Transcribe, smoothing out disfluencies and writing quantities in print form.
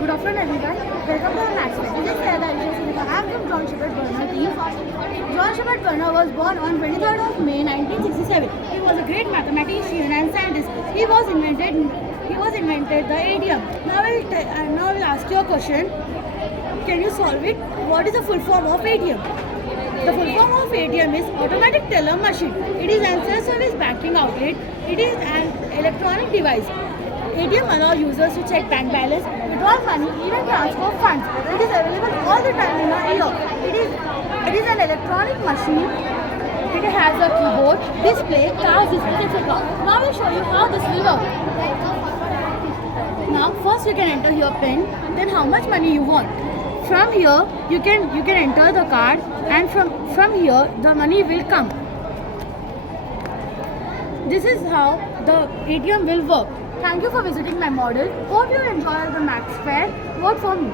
Good afternoon everyone. Welcome to the Max Fair. This is Sayada Alisha. I am from John Shepherd Burner team. John Shepherd Burner was born on 23rd of May 1967. He was a great mathematician and scientist. He was invented the ATM. Now I will ask you a question. Can you solve it? What is the full form of ATM? The full form of ATM is automatic teller machine. It is an self-service banking outlet. It is an electronic device. ATM allows users to check bank balance, withdraw money, even transfer funds. It is available all the time in a year. It is an electronic machine. It has a keyboard, display, cards, display, etc. Now I will show you how this will work. Now first you can enter your PIN, then how much money you want. From here you can enter the card, and from here the money will come. This is how the ATM will work. Thank you for visiting my model. Hope you enjoy the Max Fair. Vote for me.